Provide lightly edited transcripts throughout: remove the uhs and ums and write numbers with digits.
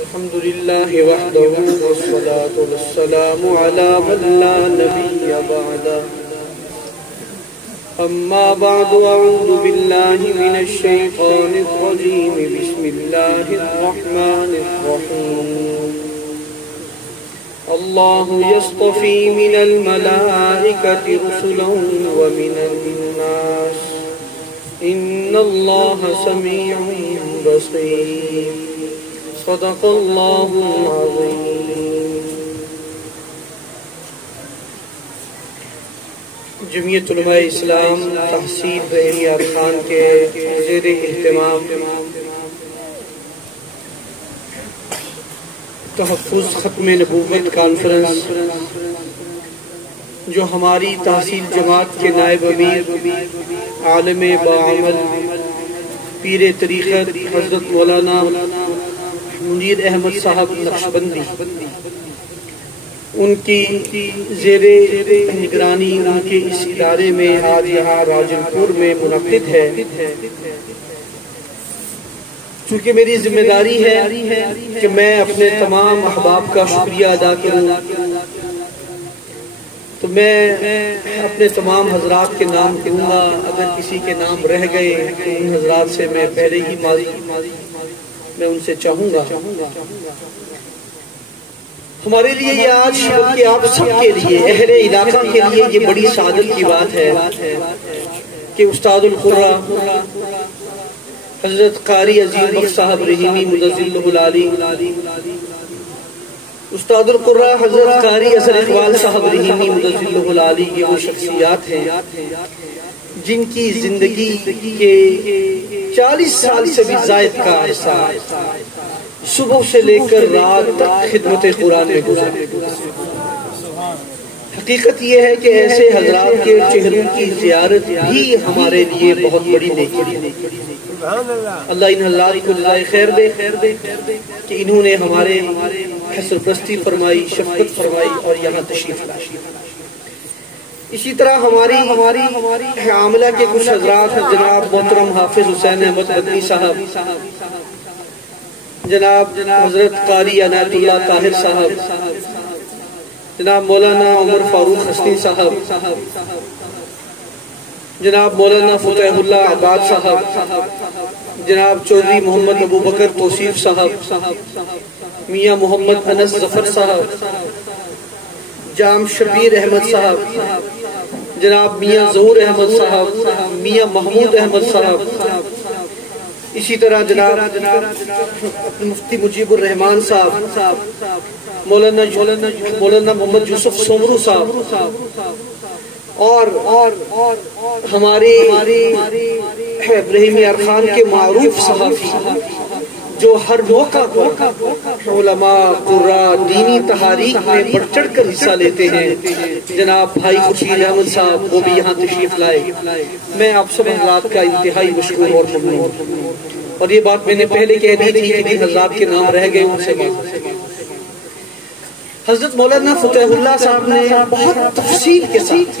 الحمد لله وحده والصلاة والسلام على من لا نبي بعده أما بعد أعوذ بالله من الشيطان الرجيم بسم الله الرحمن الرحيم الله يصطفي من الملائكة رسلا ومن الناس إن الله سميع بصير صدق اللہ العظیم۔ جمعیت علماء اسلام تحصیل رحیمی ارکان کے زیر اہتمام تحفظ ختم نبوت کانفرنس جو ہماری تحصیل جماعت کے نائب امیر عالم باعمل پیر طریقت حضرت مولانا منیر احمد صاحب نقشبندی ان کی زیر نگرانی ان کے اس ادارے میں آج یہاں راجن پور میں منعقد ہے۔ چونکہ میری ذمہ داری ہے کہ میں اپنے تمام احباب کا شکریہ ادا کروں، تو میں اپنے تمام حضرات کے نام کہوں گا۔ اگر کسی کے نام رہ گئے تو ان حضرات سے میں پہلے ہی میں ان سے چاہوں گا۔ ہمارے لیے یہ آج بلکہ آپ سب کے لیے، اہل علاقہ کے لیے یہ بڑی سعادت کی بات ہے کہ استاد القرآ حضرت قاری عظیم بخش صاحب رحیمی مدظلہ العالی، استاد القرآ حضرت قاری اظہر اقبال صاحب رحیمی مدظلہ العالی، یہ وہ شخصیات ہیں جن کی زندگی کے 40 سال سے بھی زائد کا عرصہ صبح سے لے کر رات تک خدمت قرآن میں گزرا۔ حقیقت یہ ہے کہ ایسے حضرات کے چہروں کی زیارت بھی ہمارے لیے بہت بڑی نیکی ہے۔ اللہ ان حضرات کو جزائے خیر دے کہ انہوں نے ہمارے حسر پرستی فرمائی، شفقت فرمائی اور یہاں تشریف لائی۔ اسی طرح ہماری عاملہ کے کچھ حضرات جناب محترم حافظ حسین احمد مدنی صاحب، جناب حضرت قاری عنایت اللہ طاہر صاحب، جناب مولانا عمر فاروق حسنی صاحب، جناب مولانا فتح اللہ عباد صاحب، جناب چودھری محمد ابو بکر توصیف صاحب، میاں محمد انس ظفر صاحب، جام شبیر احمد صاحب، جناب میاں ظہور احمد صاحب، میاں محمود احمد صاحب، اسی طرح جناب مفتی مجیب الرحمان صاحب، مولانا محمد یوسف سومرو صاحب، اور ہمارے رحیمی ارکان کے معروف صحافی جو ہر موقع پر علماء قراء دینی تحاریک میں بڑھ چڑھ کر حصہ لیتے ہیں، جناب بھائی خورشید احمد صاحب، وہ بھی یہاں تشریف لائے۔ میں آپ سب حضرات کا انتہائی مشکور اور ممنون، اور یہ بات میں نے پہلے کہہ دی تھی کہ جن حضرات کے نام رہ گئے ان سے حضرت مولانا فتح اللہ صاحب نے بہت تفصیل کے ساتھ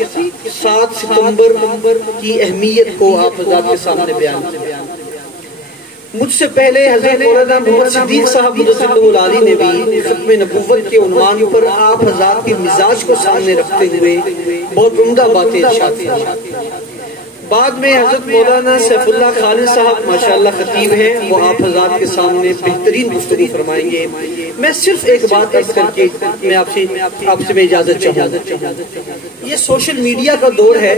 7 ستمبر کی اہمیت کو آپ حضرات کے سامنے بیان کیا۔ مجھ سے پہلے حضرت مولانا محمد صدیق صاحب مدظلہ العالی نے بھی ختم نبوت کے عنوان پر آپ حضرات کے مزاج کو سامنے رکھتے ہوئے بہت عمدہ باتیں ارشاد فرمائیں۔ بعد میں حضرت مولانا سیف اللہ خالد صاحب ماشاءاللہ خطیب ہیں، وہ آپ حضرات کے سامنے بہترین گفتگو فرمائیں گے۔ میں صرف ایک بات عرض کر کے میں آپ سے اجازت چاہوں گا۔ یہ سوشل میڈیا کا دور ہے،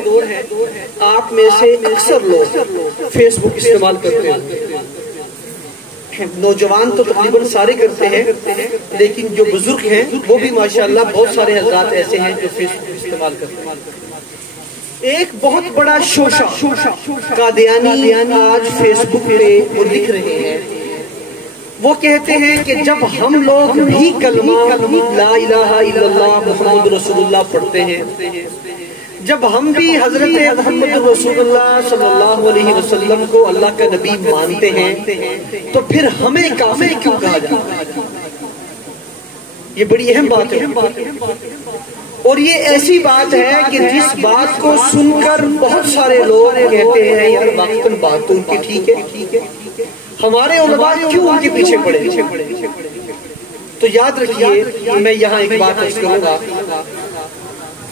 آپ میں سے اکثر لوگ فیس بک استعمال کرتے ہیں، نوجوان تو تقریباً سارے کرتے ہیں، لیکن جو بزرگ ہیں وہ بھی ماشاءاللہ بہت سارے حضرات ایسے ہیں جو فیس بک استعمال کرتے ہیں۔ ایک بہت بڑا شوشہ قادیانی آج فیس بک پہ وہ لکھ رہے ہیں، وہ کہتے ہیں کہ جب ہم لوگ بھی کلمہ لا الہ الا اللہ محمد رسول اللہ پڑھتے ہیں، جب ہم بھی حضرت محمد رسول اللہ صلی اللہ علیہ وسلم کو اللہ کا نبی مانتے ہیں، تو پھر ہمیں کافر کیوں کہا جاتا ہے؟ یہ بڑی اہم بات ہے، اور یہ ایسی بات ہے کہ جس بات کو سن کر بہت سارے لوگ کہتے ہیں یار واقعاً بات تو ان کی ٹھیک ہے، ہمارے علماء کیوں ان کے پیچھے پڑے؟ تو یاد رکھیے، میں یہاں ایک بات عرض کروں گا،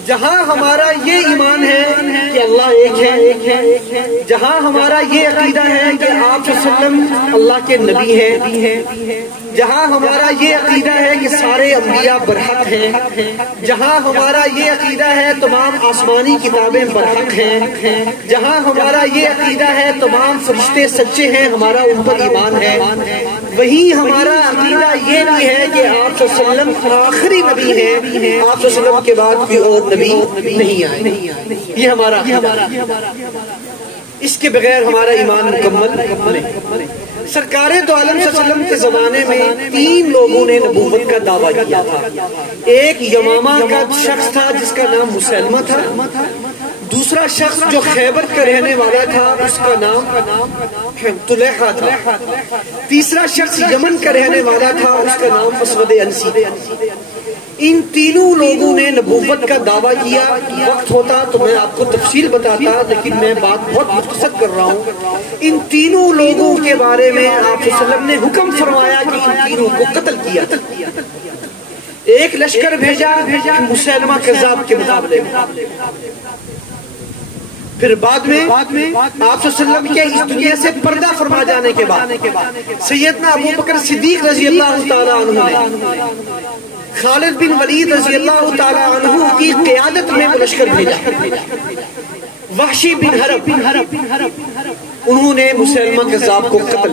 جہاں ہمارا یہ ایمان ہے کہ اللہ ایک ہے، جہاں ہمارا یہ عقیدہ ہے کہ آپ صلی اللہ علیہ وسلم اللہ کے نبی ہیں، جہاں ہمارا یہ عقیدہ ہے کہ سارے انبیاء برحق ہیں، جہاں ہمارا یہ عقیدہ ہے تمام آسمانی کتابیں برحق ہیں، جہاں ہمارا یہ عقیدہ ہے تمام فرشتے سچے ہیں، ہمارا ان پر ایمان ہے، وہیں ہمارا عقیدہ یہ بھی ہے کہ آپ صلی اللہ علیہ وسلم آخری نبی ہیں، آپ صلی اللہ علیہ وسلم کے بعد کوئی اور نبی نہیں آئے۔ یہ ہمارا اس کے بغیر ہمارا ایمان مکمل نہیں۔ سرکار دو عالم صلی اللہ علیہ وسلم کے زمانے میں 3 لوگوں نے نبوت کا دعویٰ کیا تھا۔ ایک یمامہ کا شخص تھا جس کا نام مسلمہ تھا، دوسرا شخص جو خیبر کا رہنے والا تھا اس کا نام طلیحہ تھا، تیسرا شخص یمن کا رہنے والا تھا اس کا نام اسود انسی۔ ان تینوں لوگوں نے نبوت کا دعویٰ کیا۔ وقت ہوتا تو میں آپ کو تفصیل بتاتا، لیکن میں بات بہت مختصر کر رہا ہوں۔ ان تینوں لوگوں کے بارے میں آپ صلی اللہ علیہ وسلم نے حکم فرمایا کہ ان تینوں کو قتل کیا۔ ایک لشکر بھیجا مسلمہ کذاب کے مقابلے میں، پھر بعد میں آپ صلی اللہ علیہ وسلم کے اس دنیا سے پردہ فرما جانے کے بعد سیدنا ابو بکر صدیق رضی اللہ تعالیٰ عنہ نے خالد بن ولید رضی اللہ تعالیٰ عنہ کی قیادت میں لشکر بھیجا۔ وحشی بن حرب انہوں نے مسلمہ کذاب کو قتل۔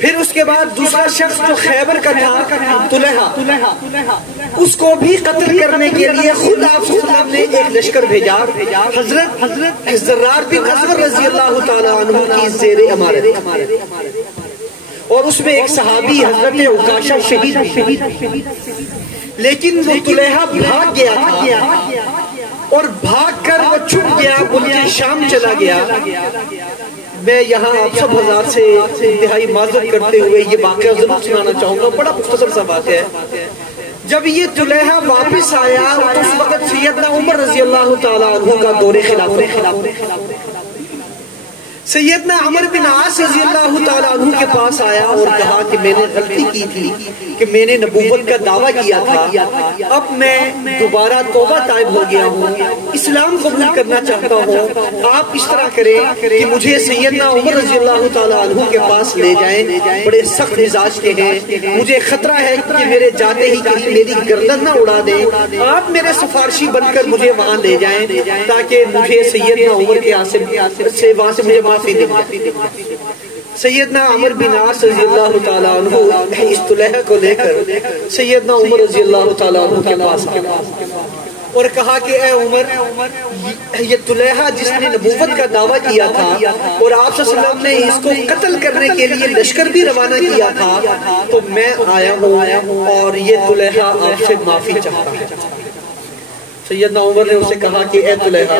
پھر اس کے بعد دوسرا شخص جو خیبر کا تھا طلیحہ، اس کو بھی قتل کرنے کے لیے خود آپ صلی اللہ علیہ وسلم نے ایک لشکر بھیجا، حضرت زرار بن ازور رضی اللہ تعالیٰ عنہ کی زیر امارت، اور اس میں ایک صحابی حضرت عکاشہ شہید، لیکن وہ طلیحہ بھاگ گیا تھا اور بھاگ کر وہ چھپ گیا، ملک شام چلا گیا۔ میں یہاں آپ سب حضرات سے انتہائی معذرت کرتے ہوئے یہ واقعہ ضرور سنانا چاہوں گا، بڑا مختصر سا واقعہ ہے۔ جب یہ طلیحہ واپس آیا تو اس وقت سیدنا عمر رضی اللہ تعالیٰ عنہ کا دور خلافت، سیدنا عمر بن عاص رضی اللہ تعالیٰ عنہ کے پاس آیا اور کہا کہ میں نے غلطی کی تھی کہ میں نے نبوت کا دعویٰ کیا تھا، اب میں دوبارہ توبہ طائب ہو گیا ہوں، اسلام قبول کرنا چاہتا ہوں، آپ اس طرح کریں کہ مجھے سیدنا عمر رضی اللہ تعالیٰ عنہ کے پاس لے جائیں، بڑے سخت مزاج کے ہیں، مجھے خطرہ ہے کہ میرے جاتے ہی کہیں میری گردن نہ اڑا دیں، آپ میرے سفارشی بن کر مجھے وہاں لے جائیں تاکہ مجھے سیدنا عمر کے سے وہاں سے مجھے سیدنا عمر بن عاص رضی اللہ تعالیٰ عنہ اس طلیحہ کو لے کر سیدنا عمر رضی اللہ تعالیٰ عنہ کے پاس آیا اور کہا کہ اے عمر، یہ طلیحہ جس نے نبوت کا دعویٰ کیا تھا اور آپ صلی اللہ علیہ وسلم نے اس کو قتل کرنے کے لیے لشکر بھی روانہ کیا تھا، تو میں آیا ہوں اور یہ طلیحہ آپ سے معافی چاہتا ہے۔ سیدنا عمر نے اسے کہا کہ اے طلیحہ،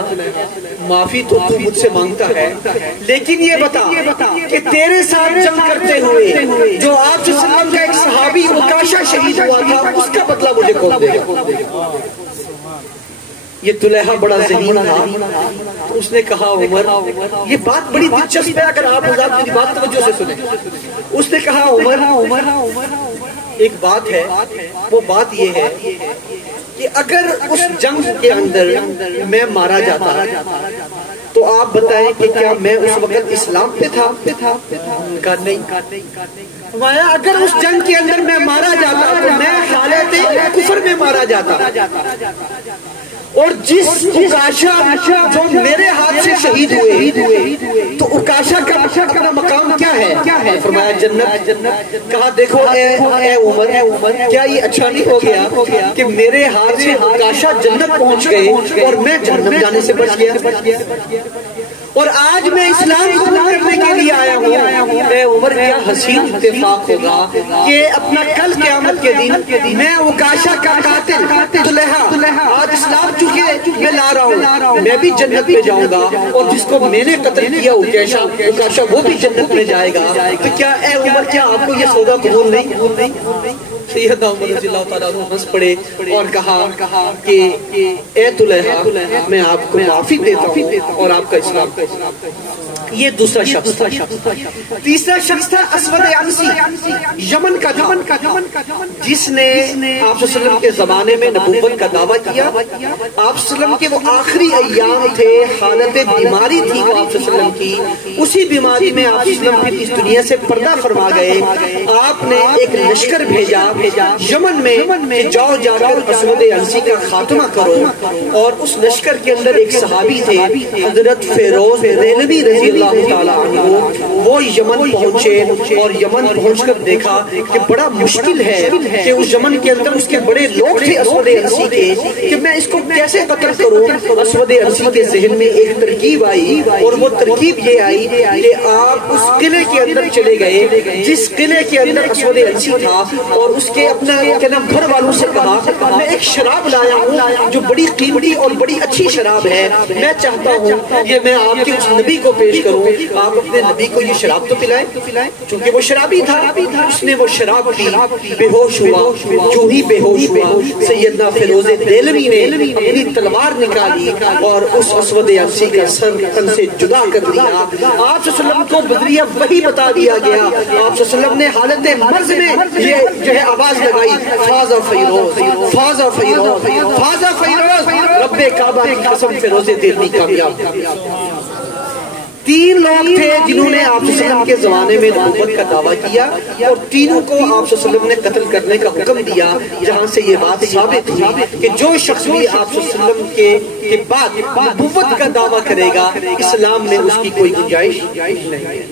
معافی تو تو مجھ سے مانگتا ہے، لیکن یہ بتا کہ تیرے ساتھ جنگ کرتے ہوئے جو آپ صلی اللہ علیہ وسلم کا ایک صحابی عکاشہ شہید ہوا تھا، اس کا بدلہ مجھے کون دے گا؟ یہ طلیحہ بڑا ذہین تھا، تو اس نے کہا عمر، یہ بات بڑی دلچسپ ہے، اگر آپ میری بات توجہ سے سنیں۔ اس نے کہا عمر، ایک بات ہے، وہ بات یہ ہے کہ اگر اس جنگ کے اندر میں مارا جاتا تو آپ بتائیں کہ کیا میں اس وقت اسلام پہ تھا؟ کہا نہیں۔ فرمایا اگر اس جنگ کے اندر میں مارا جاتا تو میں حالت کفر میں مارا جاتا، اور جس عکاشہ جو میرے ہاتھ سے شہید ہوئے تو عکاشہ کا اپنا مقام کیا ہے؟ فرمایا جنت۔ کہا دیکھو اے عمر، کیا یہ اچھا نہیں ہو گیا کہ میرے ہاتھ سے عکاشہ جنت پہنچ گئے اور میں جہنم جانے سے بچ گیا، اور آج میں اسلام قبول کرنے کے لیے آیا ہوں۔ اے عمر، کیا حسین اتفاق ہوگا کہ اپنا کل قیامت کے دن میں عکاشہ کا قاتل طلیحہ آج اسلام چکے میں لا رہا ہوں، میں بھی جنت میں جاؤں گا، اور جس کو میں نے قتل کیا عکاشہ وہ بھی جنت میں جائے گا۔ تو کیا اے عمر، کیا آپ کو یہ سودا قبول نہیں؟ سیدنا عمر رضی اللہ تعالیٰ عنہ ہنس پڑے اور کہا کہ اے طلیحہ، میں آپ کو معافی دیتا ہوں اور آپ کا اسلام۔ یہ دوسرا شخص تھا. تیسرا شخص تھا اسود عنسی، یمن کا تھا، جس نے آپ صلی اللہ علیہ وسلم کے زمانے میں نبوت کا دعویٰ کیا. آپ صلی اللہ علیہ وسلم کے وہ آخری ایام تھے، حالت بیماری تھی وہ آپ صلی اللہ علیہ وسلم کی. اسی بیماری میں آپ صلی اللہ علیہ وسلم اس دنیا سے پردہ فرما گئے. آپ نے ایک لشکر بھیجا یمن میں کہ جاؤ جا کر اسود عنسی کا خاتمہ کرو. اور اس لشکر کے اندر ایک صحابی تھے حضرت فیروز دہلوی رضی اللہ تعالیٰ عنہ. وہ یمن پہنچے اور یمن پہنچ کر دیکھا کہ بڑا مشکل ہے کہ اس یمن کے اندر اس کے بڑے لوگ تھے اسود عنسی کے، کہ میں اس کو کیسے قتل کروں. اسود عنسی کے ذہن میں ایک ترکیب آئی، اور وہ ترکیب یہ آئی کہ آپ اس قلعے کے اندر چلے گئے جس قلعے کے اندر اسود عنسی تھا، اور اس کے اپنا گھر والوں سے کہا میں ایک شراب لایا ہوں جو بڑی قیمتی اور بڑی اچھی شراب ہے، میں چاہتا ہوں کہ میں آپ کے اس نبی کو پیش کروں، آپ اپنے نبی کو یہ شراب تو پلائیں. چونکہ وہ شرابی تھا، اس نے وہ شراب پی، بے ہوش ہوا. جو ہی بے ہوش ہوا سیدنا فیروز دہلوی نے اپنی تلوار نکالی اور اس اسود عنسی کا سر تن سے جدا کر دیا. آپ صلی اللہ علیہ وسلم کو بذریعہ وحی بتا دیا گیا. آپ صلی اللہ علیہ وسلم نے حالت مرض میں یہ جو ہے آواز لگائی، فاز فیروز، فاز فیروز، فاز فیروز، رب کعبہ کی قسم فیروز دہلوی کامیاب. تین لوگ تھے جنہوں نے آپ صلی اللہ علیہ وسلم کے زمانے میں نبوت کا دعویٰ کیا، اور تینوں کو آپ صلی اللہ علیہ وسلم نے قتل کرنے کا حکم دیا. جہاں سے یہ بات ثابت ہوئی کہ جو شخص بھی آپ صلی اللہ علیہ وسلم کے بعد نبوت کا دعویٰ کرے گا، اسلام میں اس کی کوئی گنجائش نہیں ہے.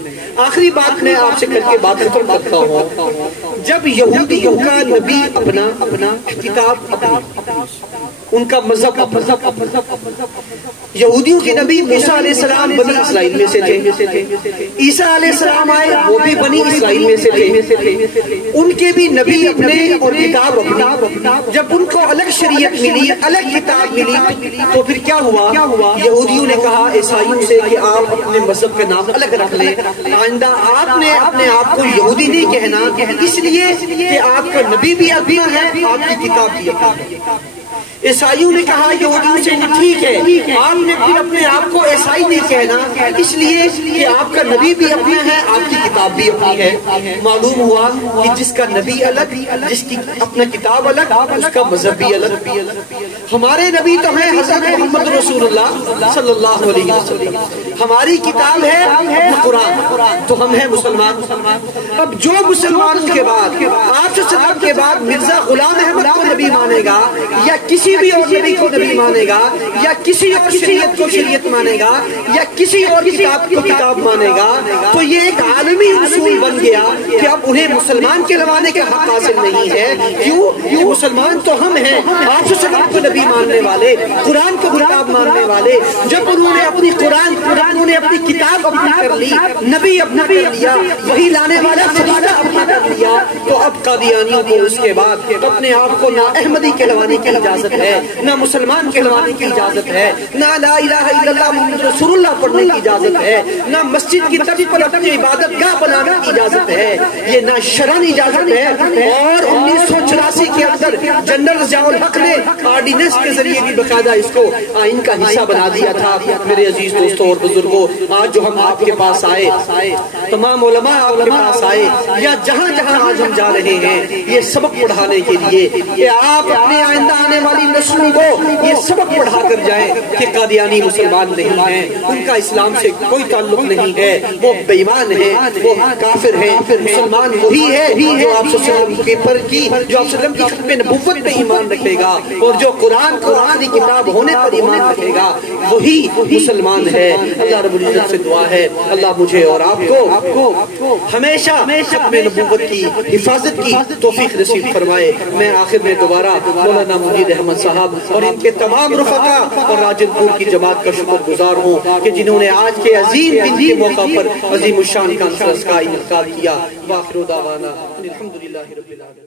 آخری بات میں آپ سے کر کے بات ختم کرتا ہوں. جب یہودیوں کا نبی اپنا کتاب اپنی، ان کا مذہب یہودیوں کے نبی موسیٰ علیہ السلام بنی اسرائیل میں سے تھے، عیسیٰ علیہ السلام آئے وہ بھی بنی اسرائیل میں سے تھے. ان کے بھی نبی اپنے اور کتاب اپنا. جب ان کو الگ شریعت ملی، الگ کتاب ملی، تو پھر کیا ہوا؟ یہودیوں نے کہا عیسائیوں سے کہ آپ اپنے مذہب کا نام الگ رکھ لیں، آئندہ آپ نے اپنے آپ کو یہودی نہیں کہنا، اس لیے کہ آپ کا نبی بھی اپنا ہے، آپ کی کتاب بھی اپنی ہے. عیسائیوں نے کہا یہودیوں سے ٹھیک ہے، آپ نے پھر اپنے آپ کو عیسائی نہیں کہنا، اس لیے کہ آپ کا نبی بھی اپنا ہے، آپ کی کتاب بھی اپنی ہے. معلوم ہوا کہ جس کا نبی الگ، جس کی اپنا کتاب الگ، اس کا مذہب بھی الگ. ہمارے نبی تو ہیں حضرت محمد رسول اللہ صلی اللہ علیہ وسلم، ہماری کتاب ہے قرآن، تو ہم ہیں مسلمان. اب جو مسلمانوں کے بعد آپ کے بعد مرزا غلام احمد کو نبی مانے گا، یا کسی بھی اور نبی کو نبی مانے گا، یا کسی اور شریعت کو شریعت مانے گا، یا کسی اور کتاب کو کتاب مانے گا، تو یہ ایک عالمی اصول بن گیا کہ اب انہیں مسلمان کہلوانے کا حق حاصل نہیں ہے. کیوں؟ مسلمان تو ہم ہیں، آپ صلی اللہ علیہ وسلم کو نبی ماننے والے، قرآن کو کتاب ماننے والے. جب انہوں نے اپنی انہوں نے اپنی کتاب اپنی کر لی، نبی اپنا کر لیا، وہی لانے والا فرشتہ اپنا کر لیا، تو اب قادیانیوں کو اس کے بعد اپنے آپ کو نہ احمدی کہلوانے کی اجازت ہے، نہ مسلمان کہلوانے کی اجازت ہے، نہ لا الہ الا اللہ محمد رسول اللہ پڑھنے کی اجازت ہے، نہ مسجد کی طرف پر اپنی عبادت گاہ بنانے کی اجازت ہے، یہ نہ شرعی اجازت ہے. اور 1984 کے اندر جنرل ضیاء الحق نے آرڈیننس کے ذریعے بھی باقاعدہ اس کو آئین کا حصہ بنا دیا تھا. میرے عزیز دوستوں اور بزرگوں، آج جو ہم آپ کے پاس آئے، تمام علماء آپ کے پاس آئے، یا جہاں جہاں آج ہم جا رہے ہیں، یہ سبق پڑھانے کے لیے کہ آپ اپنے آئندہ آنے والی نسلوں کو یہ سبق پڑھا کر جائیں کہ قادیانی مسلمان نہیں ہیں، ان کا اسلام سے کوئی تعلق نہیں ہے، وہ بے ایمان ہیں، وہ کافر ہیں. مسلمان وہی ہے جو آپ صلی اللہ علیہ وسلم کے پر کی، جو آپ صلی اللہ علیہ وسلم کی ختم نبوت پہ ایمان رکھے گا، اور جو قرآن کی کتاب ہونے پر ایمان رکھے گا، وہی مسلمان ہے. اللہ رب العزت سے دعا ہے اللہ مجھے اور آپ کو ہمیشہ ختم نبوت کی حفاظت کی توفیق نصیب فرمائے. میں آخر میں دوبارہ مولانا مجید احمد صاحب اور ان کے تمام رفقا اور راجن پور کی جماعت کا شکر گزار ہوں کہ جنہوں نے آج کے عظیم دن کے موقع پر عظیم الشان کانفرنس کا انعقاد کیا. وآخر دعوانا الحمدللہ رب العالمین.